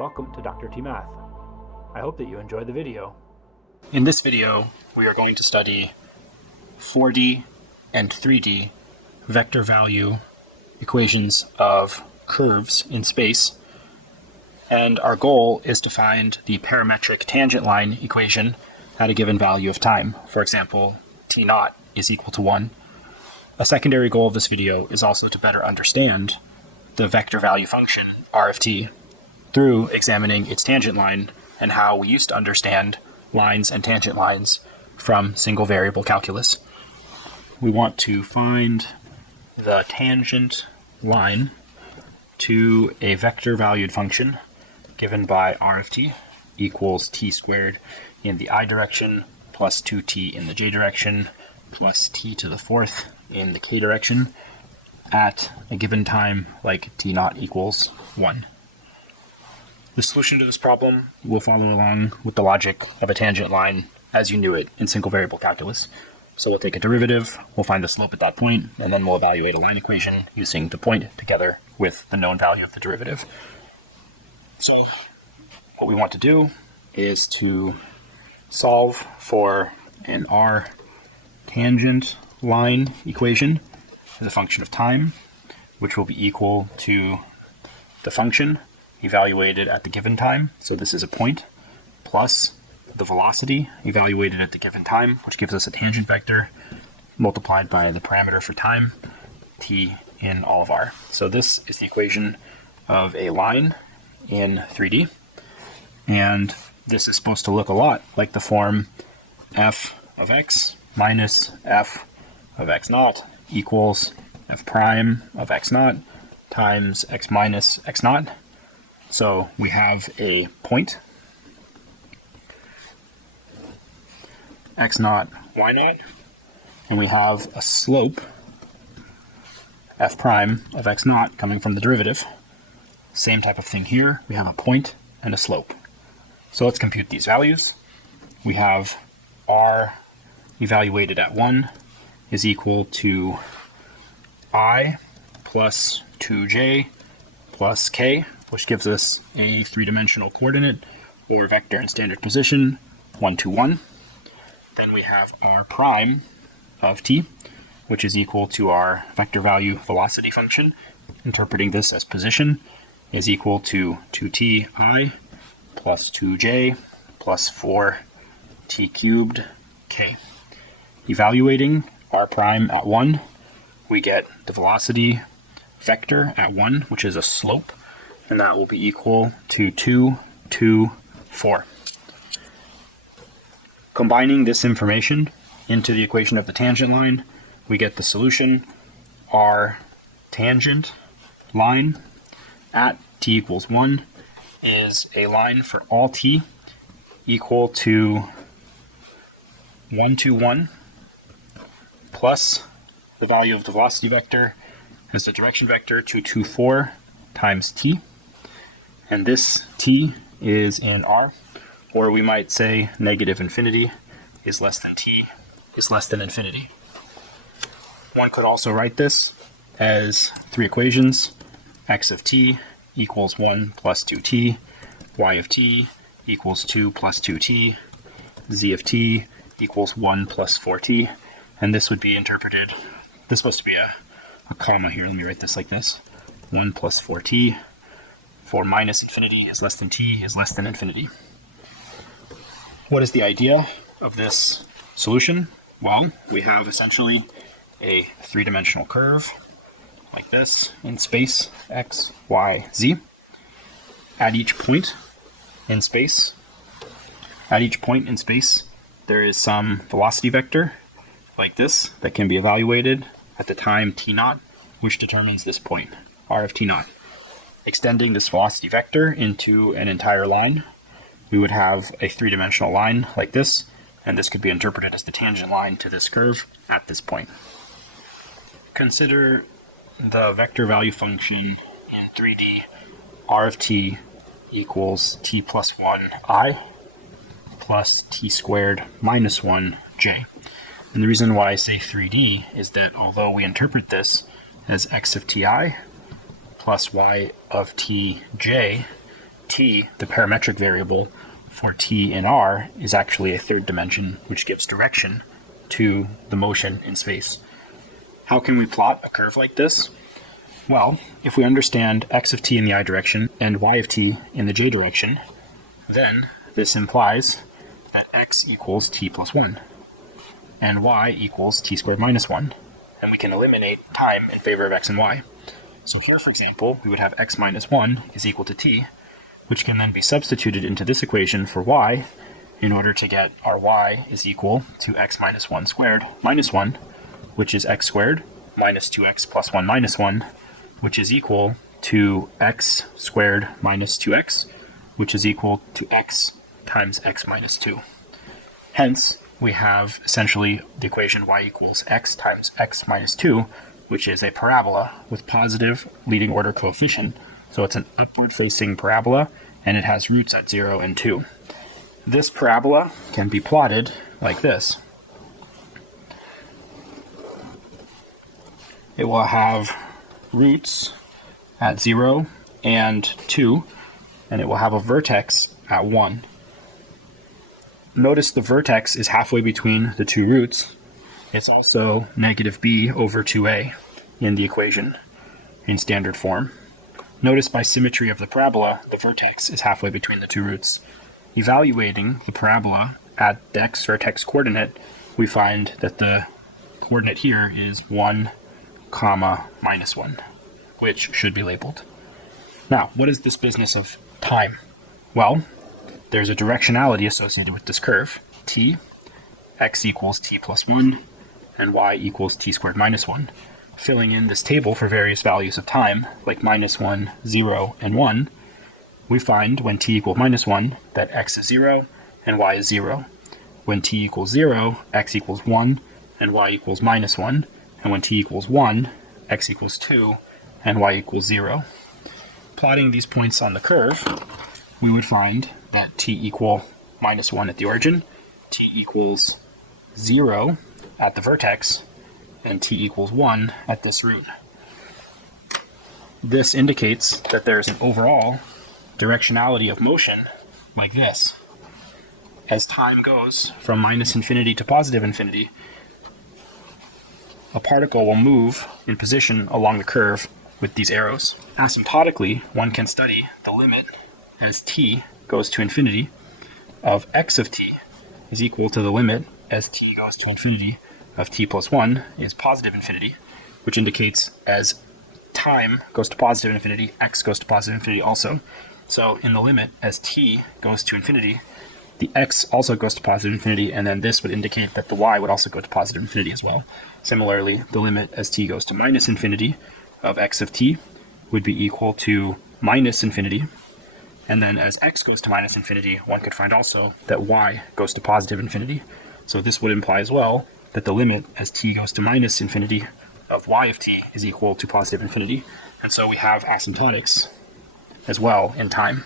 Welcome to DRTMATH. I hope that you enjoyed the video. In this video, we are going to study 4D and 3D vector value equations of curves in space, and our goal is to find the parametric tangent line equation at a given value of time. For example, t0 is equal to 1. A secondary goal of this video is also to better understand the vector value function, r of t, through examining its tangent line and how we used to understand lines and tangent lines from single variable calculus. We want to find the tangent line to a vector valued function given by r of t equals t squared in the I direction plus 2t in the j direction plus t to the fourth in the k direction at a given time like t0 equals 1. The solution to this problem will follow along with the logic of a tangent line as you knew it in single variable calculus. So we'll take a derivative, we'll find the slope at that point, and then we'll evaluate a line equation using the point together with the known value of the derivative. So what we want to do is to solve for an r tangent line equation as a function of time, which will be equal to the function evaluated at the given time, so this is a point, plus the velocity evaluated at the given time, which gives us a tangent vector, multiplied by the parameter for time, t in all of r. So this is the equation of a line in 3D, and this is supposed to look a lot like the form f of x minus f of x naught equals f prime of x naught times x minus x naught. So we have a point, x naught, y naught, and we have a slope, f prime of x naught, coming from the derivative. Same type of thing here, we have a point and a slope. So let's compute these values. We have r evaluated at 1 is equal to I plus 2j plus k, which gives us a three-dimensional coordinate or vector in standard position, 1, 2, 1. Then we have r prime of t, which is equal to our vector value velocity function, interpreting this as position, is equal to 2t I plus 2j plus 4t cubed k. Evaluating r prime at 1, we get the velocity vector at 1, which is a slope, and that will be equal to 2, 2, 4. Combining this information into the equation of the tangent line, we get the solution. Our tangent line at t equals 1 is a line for all t equal to 1, 2, 1 plus the value of the velocity vector as the direction vector, 2, 2, 4 times t. And this t is in r, or we might say negative infinity is less than t is less than infinity. One could also write this as three equations: x of t equals 1 plus 2t, y of t equals 2 plus 2t, z of t equals 1 plus 4t, and this would be interpreted, this is supposed to be a comma here, let me write this like this: 1 plus 4t, 4 minus infinity is less than t is less than infinity. What is the idea of this solution? Well, we have essentially a three-dimensional curve like this in space, x, y, z. At each point in space, there is some velocity vector like this that can be evaluated at the time t0, which determines this point, r of t0. Extending this velocity vector into an entire line, we would have a three-dimensional line like this, and this could be interpreted as the tangent line to this curve at this point. Consider the vector value function in 3D, r of t equals t plus 1 I plus t squared minus 1 j. And the reason why I say 3D is that although we interpret this as x of ti plus y of tj, t, the parametric variable for t in R, is actually a third dimension, which gives direction to the motion in space. How can we plot a curve like this? Well, if we understand x of t in the I direction and y of t in the j direction, then this implies that x equals t plus 1 and y equals t squared minus 1. And we can eliminate time in favor of x and y. So here, for example, we would have x minus 1 is equal to t, which can then be substituted into this equation for y in order to get our y is equal to x minus 1 squared minus 1, which is x squared, minus 2x plus 1 minus 1, which is equal to x squared minus 2x, which is equal to x times x minus 2. Hence, we have essentially the equation y equals x times x minus 2, which is a parabola with positive leading order coefficient. So it's an upward-facing parabola, and it has roots at 0 and 2. This parabola can be plotted like this. It will have roots at 0 and 2, and it will have a vertex at 1. Notice the vertex is halfway between the two roots. It's also negative b over 2a in the equation in standard form. Notice by symmetry of the parabola, the vertex is halfway between the two roots. Evaluating the parabola at the x vertex coordinate, we find that the coordinate here is 1, comma, minus 1, which should be labeled. Now, what is this business of time? Well, there's a directionality associated with this curve. T, x equals t plus 1, and y equals t squared minus 1. Filling in this table for various values of time, like minus 1, 0, and 1, we find when t equals minus 1 that x is 0 and y is 0. When t equals 0, x equals 1 and y equals minus 1. And when t equals 1, x equals 2 and y equals 0. Plotting these points on the curve, we would find that t equal minus 1 at the origin, t equals 0 at the vertex, and t equals 1 at this root. This indicates that there's an overall directionality of motion like this. As time goes from minus infinity to positive infinity, a particle will move in position along the curve with these arrows. Asymptotically, one can study the limit as t goes to infinity of x of t is equal to the limit as t goes to infinity of t plus 1 is positive infinity, which indicates as time goes to positive infinity, x goes to positive infinity also. So in the limit as t goes to infinity, the x also goes to positive infinity, and then this would indicate that the y would also go to positive infinity as well. Similarly, the limit as t goes to minus infinity of x of t would be equal to minus infinity. And then as x goes to minus infinity, one could find also that y goes to positive infinity. So this would imply as well that the limit as t goes to minus infinity of y of t is equal to positive infinity. And so we have asymptotics as well in time.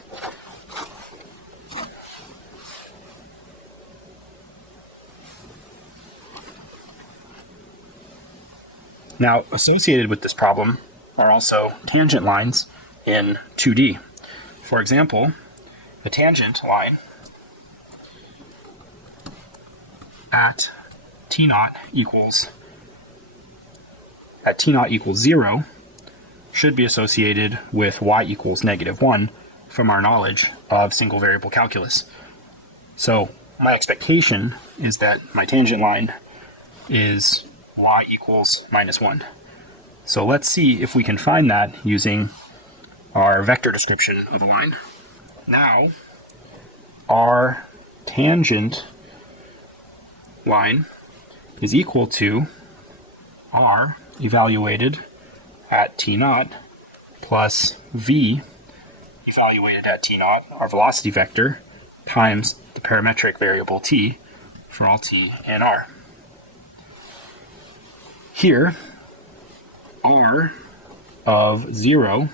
Now, associated with this problem are also tangent lines in 2D. For example, the tangent line at t naught equals 0 should be associated with y equals negative 1 from our knowledge of single variable calculus. So my expectation is that my tangent line is y equals minus 1. So let's see if we can find that using our vector description of a line. Now, our tangent line is equal to r evaluated at t naught plus v evaluated at t naught, our velocity vector, times the parametric variable t for all t and r. Here, r of 0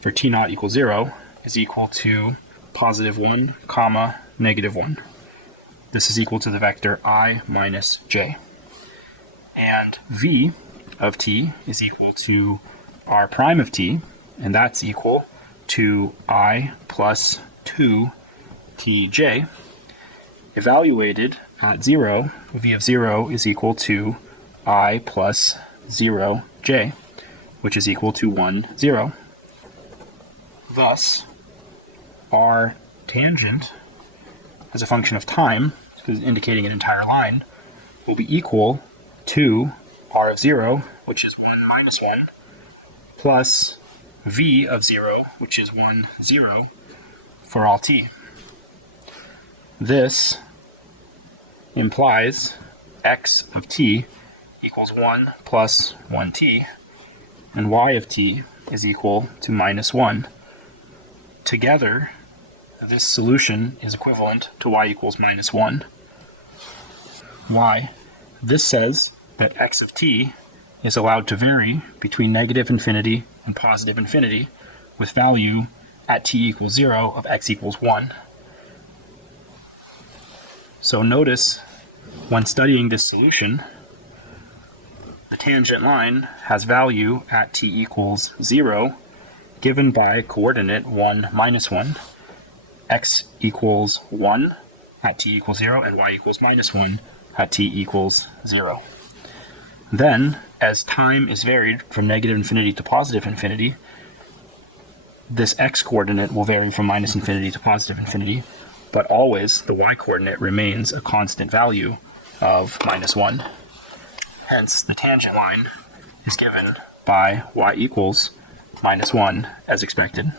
for t naught equals 0 is equal to positive 1, comma, negative 1. This is equal to the vector I minus j. And v of t is equal to r prime of t, and that's equal 2I plus 2tj, evaluated at 0, v of 0 is equal to I plus 0j, which is equal to 1, 0. Thus, our tangent as a function of time, because indicating an entire line, will be equal to r of 0, which is 1 minus 1, plus v of 0, which is 1, 0, for all t. This implies x of t equals 1 plus 1t, and y of t is equal to minus 1. Together, this solution is equivalent to y equals minus 1. Why? This says that x of t is allowed to vary between negative infinity and positive infinity with value at t equals 0 of x equals 1. So notice, when studying this solution, the tangent line has value at t equals 0 given by coordinate 1 minus 1, x equals 1 at t equals 0, and y equals minus 1 at t equals 0. Then, as time is varied from negative infinity to positive infinity, this x-coordinate will vary from minus infinity to positive infinity, but always the y-coordinate remains a constant value of minus 1. Hence, the tangent line is given by y equals minus 1 as expected.